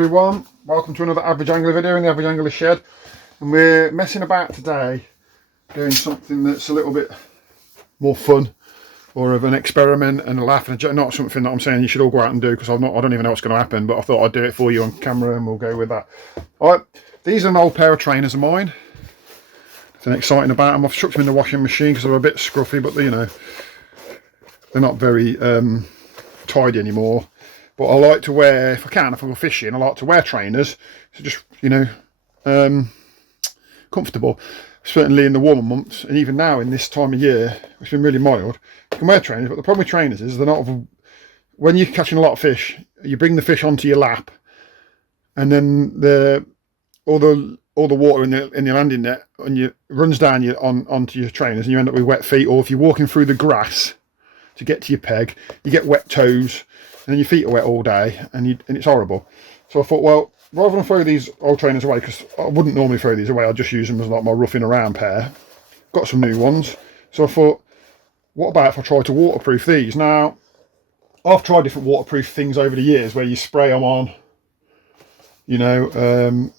everyone, welcome to another Average Angler video in the Average Angler shed, and we're messing about today doing something that's a little bit more fun, or of an experiment and a laugh and a joke. Not something that I'm saying you should all go out and do, because I don't even know what's going to happen, but I thought I'd do it for you on camera and we'll go with that. Alright, these are an old pair of trainers of mine. Nothing exciting about them. I've chucked them in the washing machine because they're a bit scruffy, but you know, they're not very tidy anymore. But I like to wear, if I go fishing, I like to wear trainers, so just, you know, comfortable. Certainly in the warmer months, and even now in this time of year, it's been really mild, you can wear trainers. But the problem with trainers is they're not, when you're catching a lot of fish, you bring the fish onto your lap, and then all the water in the landing net and runs down onto your trainers, and you end up with wet feet. Or if you're walking through the grass to get to your peg, you get wet toes, and then your feet are wet all day, and it's horrible. So I thought, well, rather than throw these old trainers away, because I wouldn't normally throw these away, I'd just use them as like my roughing around pair. Got some new ones, so I thought, what about if I try to waterproof these? Now, I've tried different waterproof things over the years where you spray them on, you know,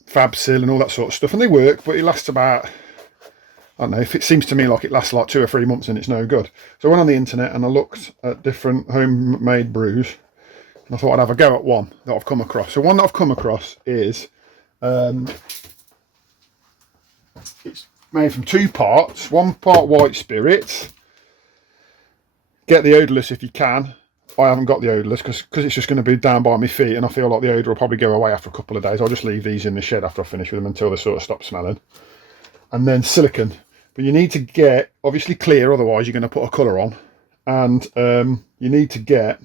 Fabsil and all that sort of stuff, and they work, but it lasts about, I don't know, if it seems to me like it lasts like 2 or 3 months and it's no good. So I went on the internet and I looked at different homemade brews, and I thought I'd have a go at one that I've come across. So one that I've come across is, it's made from 2 parts. 1 part white spirit. Get the odourless if you can. I haven't got the odourless because it's just going to be down by my feet, and I feel like the odour will probably go away after a couple of days. I'll just leave these in the shed after I finish with them until they sort of stop smelling. And then silicone. But you need to get, obviously clear, otherwise you're going to put a colour on. And you need to get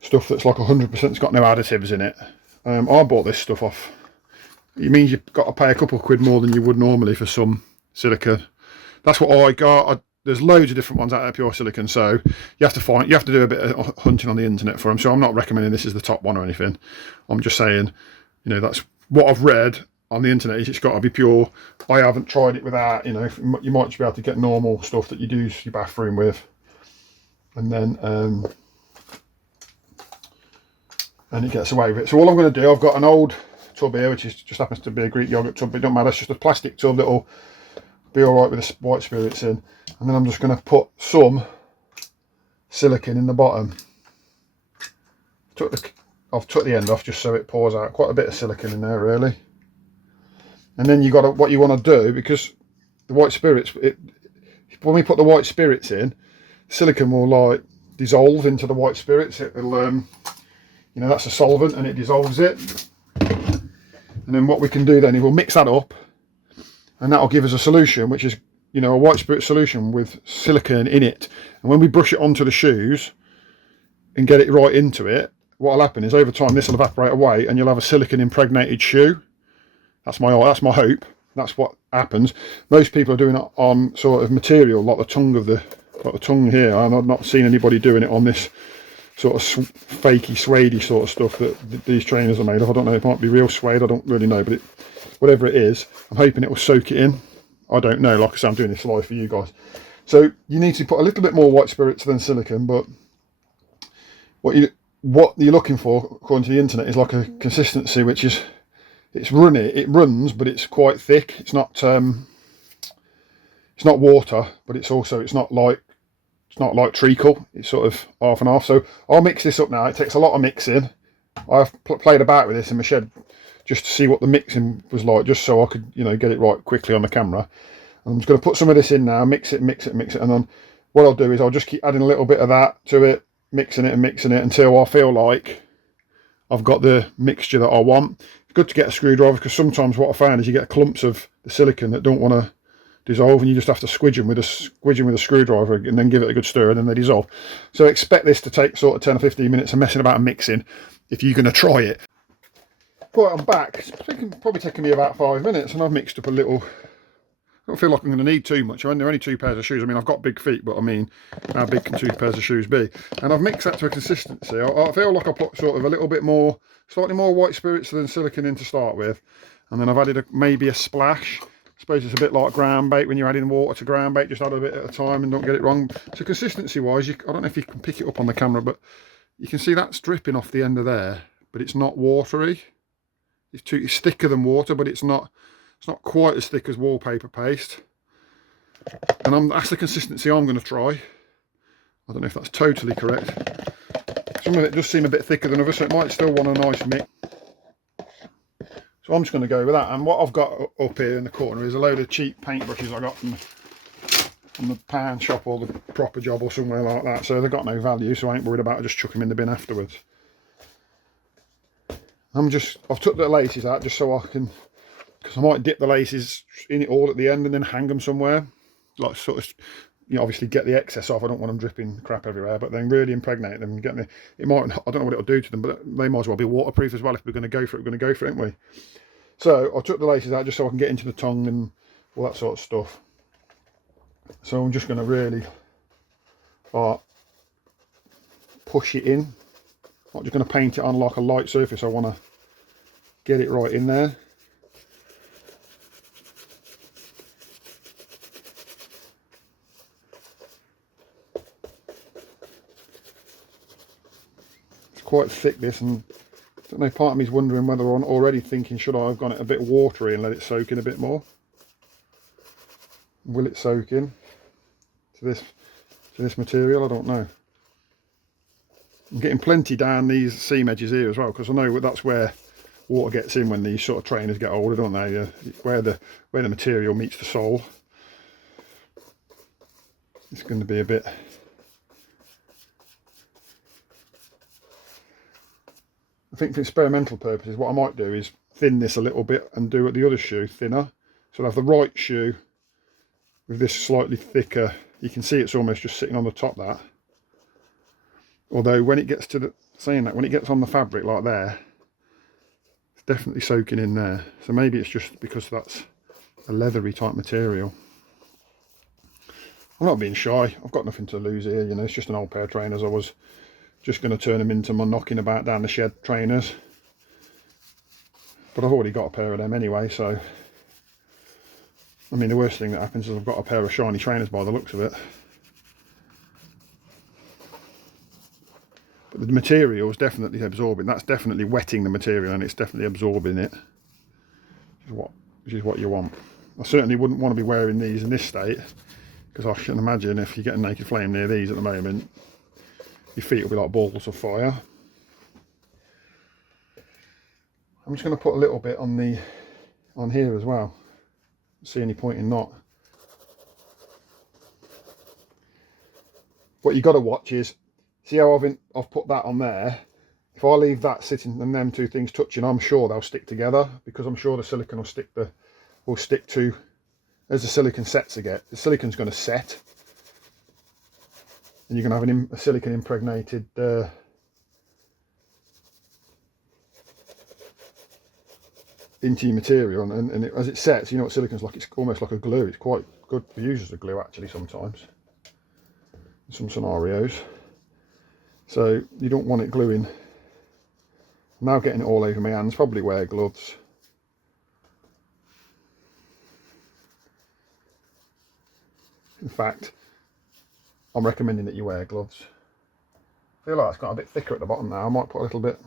stuff that's like 100%, it's got no additives in it. I bought this stuff off. It means you've got to pay a couple of quid more than you would normally for some silicone. That's what I got. There's loads of different ones out there, pure silicone, so you have to do a bit of hunting on the internet for them. So I'm not recommending this is the top one or anything. I'm just saying, you know, that's what I've read on the internet, is it's got to be pure. I haven't tried it without, you know, you might just be able to get normal stuff that you do your bathroom with, and then and it gets away with it. So all I'm going to do, I've got an old tub here, which just happens to be a Greek yogurt tub, but it don't matter, it's just a plastic tub that'll be all right with the white spirits in. And then I'm just going to put some silicone in the bottom. I've took the end off just so it pours out. Quite a bit of silicone in there, really. And then you got what you want to do, because the white spirits, when we put the white spirits in, silicone will like dissolve into the white spirits. It will, you know, that's a solvent and it dissolves it. And then what we can do then is we'll mix that up, and that'll give us a solution, which is, you know, a white spirit solution with silicone in it. And when we brush it onto the shoes and get it right into it, what will happen is over time this will evaporate away and you'll have a silicone impregnated shoe. That's my hope. That's what happens. Most people are doing it on sort of material like the tongue here. I've not seen anybody doing it on this sort of fakey, suede sort of stuff that these trainers are made of. I don't know, it might be real suede, I don't really know, but whatever it is, I'm hoping it will soak it in. I don't know, like I say, I'm doing this live for you guys. So you need to put a little bit more white spirits than silicone, but what you're looking for, according to the internet, is like a consistency which is, it runs, but it's quite thick. It's not water, but it's not like treacle. It's sort of half and half. So I'll mix this up now. It takes a lot of mixing. I've played about with this in my shed just to see what the mixing was like, just so I could, you know, get it right quickly on the camera. And I'm just going to put some of this in now, mix it, and then what I'll do is I'll just keep adding a little bit of that to it, mixing it until I feel like I've got the mixture that I want. It's good to get a screwdriver, because sometimes what I found is you get clumps of the silicone that don't want to dissolve, and you just have to squidge them with a screwdriver and then give it a good stir, and then they dissolve. So expect this to take sort of 10 or 15 minutes of messing about and mixing if you're going to try it. Right, I'm back. It's probably taken me about 5 minutes, and I've mixed up a little. I don't feel like I'm going to need too much. There are only 2 pairs of shoes. I mean, I've got big feet, but I mean, how big can 2 pairs of shoes be? And I've mixed that to a consistency. I feel like I put sort of a little bit more, slightly more white spirits than silicone in to start with, and then I've added maybe a splash. I suppose it's a bit like ground bait when you're adding water to ground bait. Just add a bit at a time and don't get it wrong. So consistency wise, I don't know if you can pick it up on the camera, but you can see that's dripping off the end of there. but it's not watery. It's thicker than water, but it's not quite as thick as wallpaper paste. And that's the consistency I'm going to try. I don't know if that's totally correct. Some of it does seem a bit thicker than others, so it might still want a nice mix. So I'm just going to go with that. And what I've got up here in the corner is a load of cheap paintbrushes I got from the pound shop or the Proper Job or somewhere like that. So they've got no value, so I ain't worried about it. Just chuck them in the bin afterwards. I've took the laces out just so I can, because I might dip the laces in it all at the end and then hang them somewhere. Like sort of, you know, obviously get the excess off. I don't want them dripping crap everywhere, but then really impregnate them and get me. It might, I don't know what it'll do to them, but they might as well be waterproof as well. If we're going to go for it, we're going to go for it, aren't we? So I took the laces out just so I can get into the tongue and all that sort of stuff. So I'm just going to really push it in. I'm not just going to paint it on like a light surface. I want to get it right in there. It's quite thick, this, and I don't know, part of me's wondering whether I'm already thinking, should I have gone it a bit watery and let it soak in a bit more? Will it soak in to this material? I don't know. I'm getting plenty down these seam edges here as well, because I know that's where water gets in when these sort of trainers get older, don't they? Where the material meets the sole. It's going to be a bit. I think for experimental purposes, what I might do is thin this a little bit and do the other shoe thinner. So I'll have the right shoe with this slightly thicker. You can see it's almost just sitting on the top that. Although when it gets to the, saying that, when it gets on the fabric like there, it's definitely soaking in there. So maybe it's just because that's a leathery type material. I'm not being shy. I've got nothing to lose here, you know. It's just an old pair of trainers. I was just going to turn them into my knocking about down the shed trainers. But I've already got a pair of them anyway, so. I mean, the worst thing that happens is I've got a pair of shiny trainers by the looks of it. But the material is definitely absorbing. That's definitely wetting the material, and it's definitely absorbing it. Which is what you want. I certainly wouldn't want to be wearing these in this state, because I can imagine if you get a naked flame near these at the moment, your feet will be like balls of fire. I'm just going to put a little bit on here as well. See any point in not. What you've got to watch is, see how I've put that on there. If I leave that sitting and them two things touching, I'm sure they'll stick together, because I'm sure the silicone will stick to, as the silicone sets again. The silicone's going to set, and you're going to have a silicone impregnated into your material, and as it sets, you know what silicone's like, it's almost like a glue. It's quite good for use as a glue actually sometimes, in some scenarios. So you don't want it gluing. I'm now getting it all over my hands. Probably wear gloves. In fact, I'm recommending that you wear gloves. I feel like it's got a bit thicker at the bottom now. I might put a little bit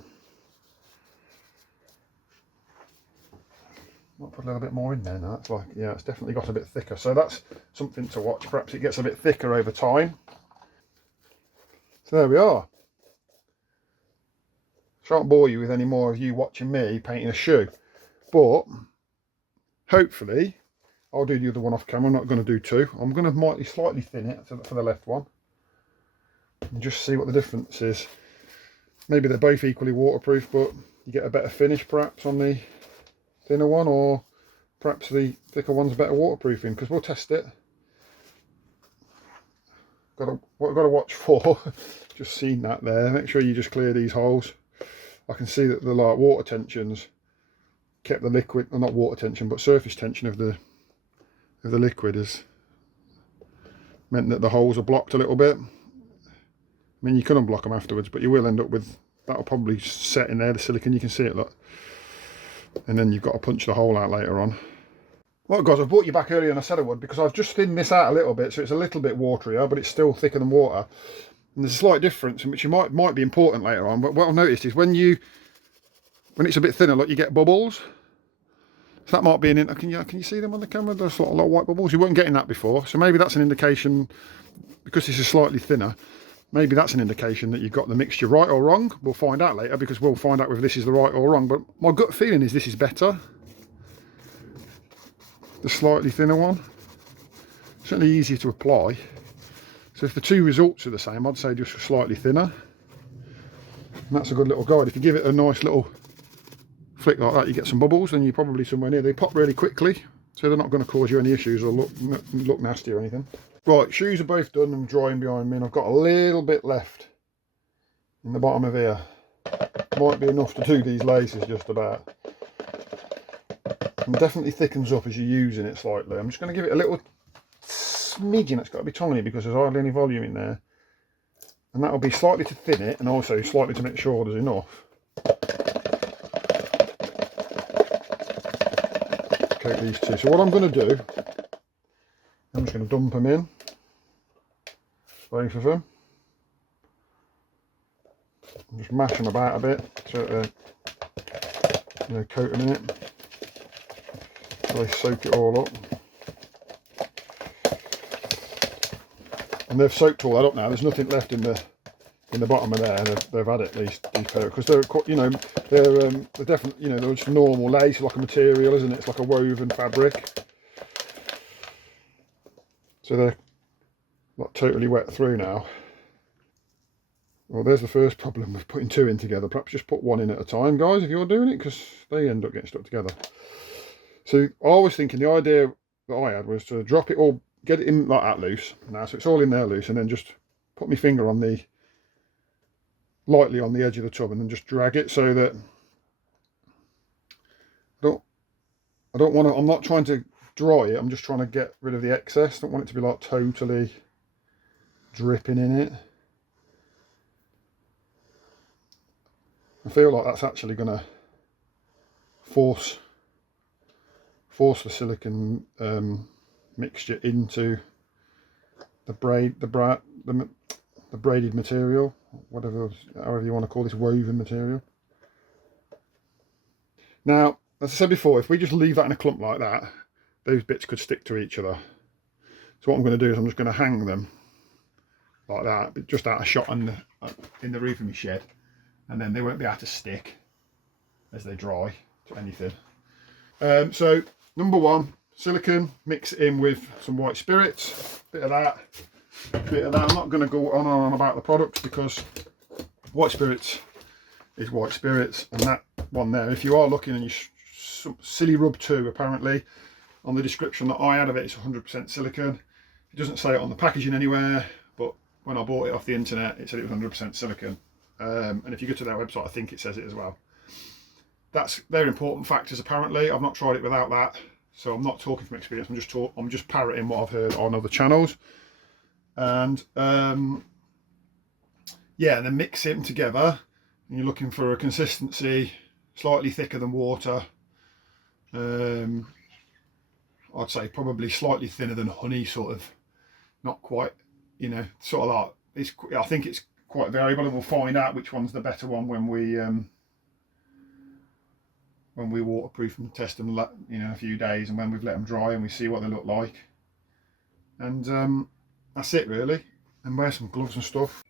more in there now. It's like, yeah, it's definitely got a bit thicker. So that's something to watch. Perhaps it gets a bit thicker over time. So there we are. Shan't bore you with any more of you watching me painting a shoe, but hopefully I'll do the other one off camera. I'm not going to do two. I'm going to slightly thin it for the left one and just see what the difference is. Maybe they're both equally waterproof, but you get a better finish perhaps on the thinner one, or perhaps the thicker one's better waterproofing, because we'll test it. What I've got to watch for, just seen that there, make sure you just clear these holes. I can see that the like water tensions kept the liquid, or not water tension, but surface tension of the liquid has meant that the holes are blocked a little bit. I mean, you can unblock them afterwards, but you will end up with, that'll probably set in there, the silicone, you can see it, look. And then you've got to punch the hole out later on. Well guys, I brought you back earlier and I said I would, because I've just thinned this out a little bit, so it's a little bit waterier, but it's still thicker than water. And there's a slight difference, which you might be important later on, but what I've noticed is when you when it's a bit thinner, look, you get bubbles. So that might be an, can you see them on the camera? There's sort of little white bubbles. You weren't getting that before. So maybe that's an indication, because this is slightly thinner, maybe that's an indication that you've got the mixture right or wrong. We'll find out later, because we'll find out whether this is the right or wrong. But my gut feeling is this is better. The slightly thinner one. Certainly easier to apply. So if the two results are the same, I'd say just slightly thinner. And that's a good little guide. If you give it a nice little flick like that, you get some bubbles, then you're probably somewhere near. They pop really quickly, so they're not going to cause you any issues or look nasty or anything. Right, shoes are both done and drying behind me, and I've got a little bit left in the bottom of here. Might be enough to do these laces just about. And definitely thickens up as you're using it slightly. I'm just going to give it a little smidgen. It's got to be tiny because there's hardly any volume in there. And that'll be slightly to thin it, and also slightly to make sure there's enough. Coat these two. So what I'm going to do, I'm just going to dump them in, both of them. And just mash them about a bit, so coat them in it. So they soak it all up. And they've soaked all that up now. There's nothing left in the bottom of there. They've had it, these coats, because they're, you know, they're definitely, you know, they're just normal lace, like a material, isn't it? It's like a woven fabric. So they're not totally wet through now. Well, there's the first problem with putting two in together. Perhaps just put one in at a time, guys, if you're doing it, because they end up getting stuck together. So I was thinking the idea that I had was to drop it all, get it in like that loose now, so it's all in there loose, and then just put my finger on lightly on the edge of the tub, and then just drag it so that I don't want to, I'm not trying to dry it, I'm just trying to get rid of the excess. I don't want it to be like totally dripping in it. I feel like that's actually going to force the silicone mixture into the braided material, however you want to call this woven material. Now, as I said before, if we just leave that in a clump like that, those bits could stick to each other. So what I'm going to do is I'm just going to hang them like that, just out of shot in the roof of my shed, and then they won't be able to stick as they dry to anything. So number one, silicone, mix it in with some white spirits, bit of that. I'm not going to go on and on about the products, because white spirits is white spirits, and that one there, if you are looking, and you Silly Rub 2, apparently on the description that I had of it, it's 100% silicone. It doesn't say it on the packaging anywhere, but when I bought it off the internet, it said it was 100% silicone. And if you go to their website, I think it says it as well. They're important factors apparently. I've not tried it without that, so I'm not talking from experience. I'm just parroting what I've heard on other channels. And yeah, and then mix them together, and you're looking for a consistency slightly thicker than water. I'd say probably slightly thinner than honey, sort of, not quite, you know, sort of like, I think it's quite variable, and we'll find out which one's the better one when we waterproof and test them, you know, in a few days, and when we've let them dry and we see what they look like. And that's it really. And wear some gloves and stuff.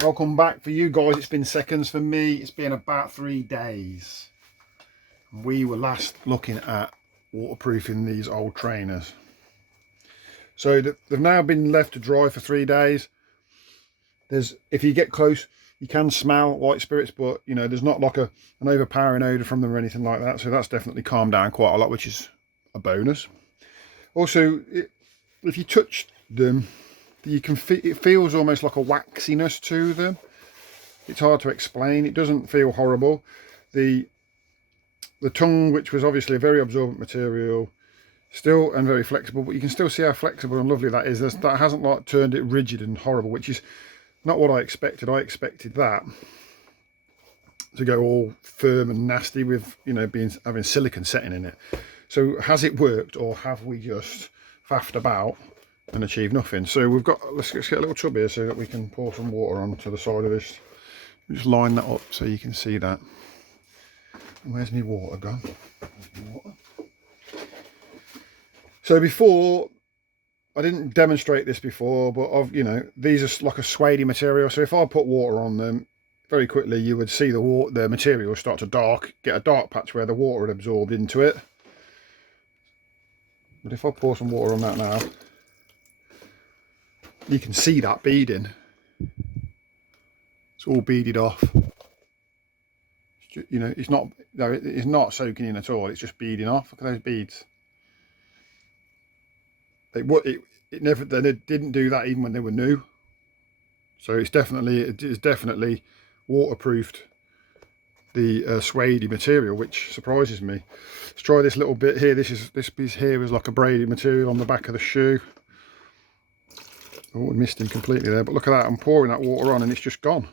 Welcome back for you guys. It's been seconds. For me, it's been about 3 days. We were last looking at waterproofing these old trainers. So they've now been left to dry for 3 days. If you get close, you can smell white spirits, but you know, there's not like an overpowering odour from them or anything like that. So that's definitely calmed down quite a lot, which is a bonus. Also, if you touch them, you can it feels almost like a waxiness to them. It's hard to explain. It doesn't feel horrible. The tongue, which was obviously a very absorbent material, still and very flexible, but you can still see how flexible and lovely that is. That hasn't like turned it rigid and horrible, which is not what I expected. I expected that to go all firm and nasty with, you know, having silicone setting in it. So has it worked, or have we just faffed about and achieved nothing? So we've got, let's get a little tub here so that we can pour some water onto the side of this. Just line that up so you can see that. Where's my water gone? There's my water. So before, I didn't demonstrate this before, but you know, these are like a suede material. So if I put water on them, very quickly you would see the material start to get a dark patch where the water had absorbed into it. But if I pour some water on that now, you can see that beading. It's all beaded off. You know, it's not soaking in at all. It's just beading off. Look at those beads. They didn't do that even when they were new. So it is definitely waterproofed the suede material, which surprises me. Let's try this little bit here. This piece here is like a braided material on the back of the shoe. Oh, I missed him completely there, but look at that. I'm pouring that water on and it's just gone.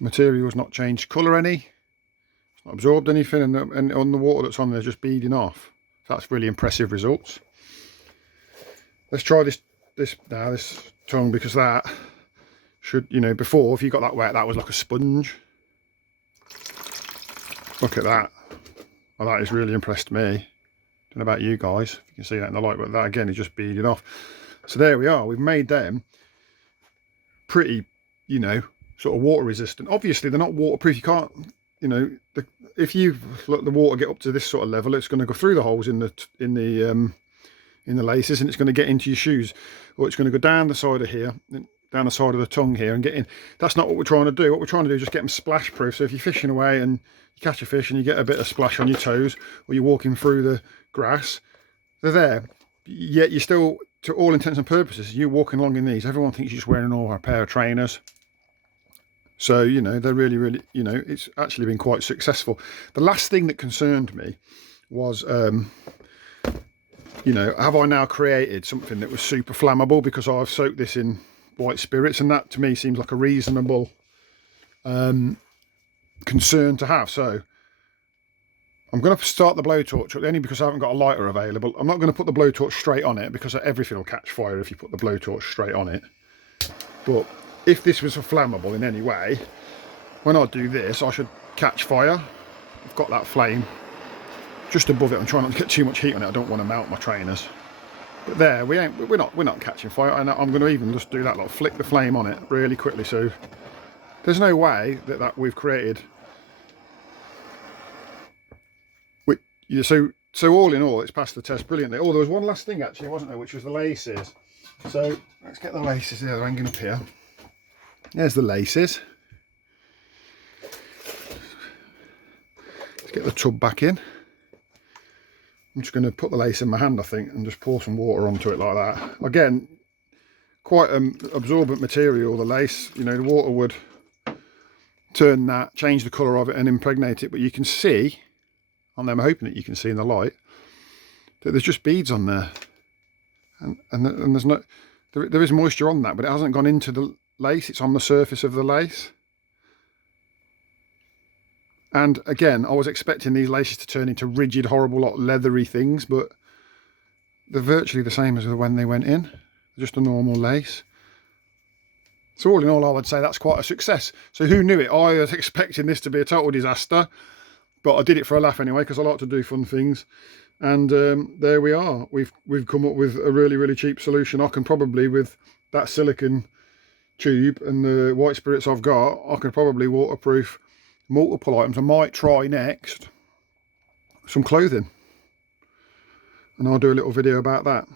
Material's not changed colour any. It's not absorbed anything, and on the water that's on there just beading off. So that's really impressive results. Let's try this tongue, because that should, you know, before, if you got that wet, that was like a sponge. Look at that. Well, that has really impressed me. Don't know about you guys, if you can see that in the light, but that again is just beading off. So there we are. We've made them pretty, you know, sort of water resistant. Obviously they're not waterproof. You can't, you know, if you let the water get up to this sort of level, it's going to go through the holes in the laces, and it's going to get into your shoes, or it's going to go down the side of here, down the side of the tongue here, and get in. That's not what we're trying to do. What we're trying to do is just get them splash proof. So if you're fishing away and you catch a fish and you get a bit of splash on your toes, or you're walking through the grass, they're there. Yet you're still, to all intents and purposes, you're walking along in these. Everyone thinks you're just wearing a pair of trainers. So, you know, they're really, you know, it's actually been quite successful. The last thing that concerned me was, you know, have I now created something that was super flammable because I've soaked this in white spirits? And that to me seems like a reasonable concern to have. So I'm going to start the blowtorch, only because I haven't got a lighter available. I'm not going to put the blowtorch straight on it, because everything will catch fire if you put the blowtorch straight on it. But if this was flammable in any way, when I do this, I should catch fire. I've got that flame just above it. I'm trying not to get too much heat on it. I don't want to melt my trainers. But there, we're not catching fire. And I'm going to even just do that, like flick the flame on it really quickly. So there's no way that we've created. So all in all, it's passed the test brilliantly. Oh, there was one last thing actually, wasn't there, which was the laces. So let's get the laces here. They're hanging up here. There's the laces. Let's get the tub back in. I'm just going to put the lace in my hand, I think, and just pour some water onto it like that. Again, quite absorbent material, the lace. You know, the water would turn that, change the colour of it and impregnate it. But you can see on them, I'm hoping that you can see in the light, that there's just beads on there. And there's no, there is moisture on that, but it hasn't gone into the lace. It's on the surface of the lace. And again, I was expecting these laces to turn into rigid, horrible, lot leathery things, but they're virtually the same as when they went in. Just a normal lace. So all in all, I would say that's quite a success. So who knew it? I was expecting this to be a total disaster, but I did it for a laugh anyway, because I like to do fun things. And there we are. We've come up with a really, really cheap solution. I can probably, with that silicone tube and the white spirits I've got, I could probably waterproof multiple items. I might try next some clothing, and I'll do a little video about that.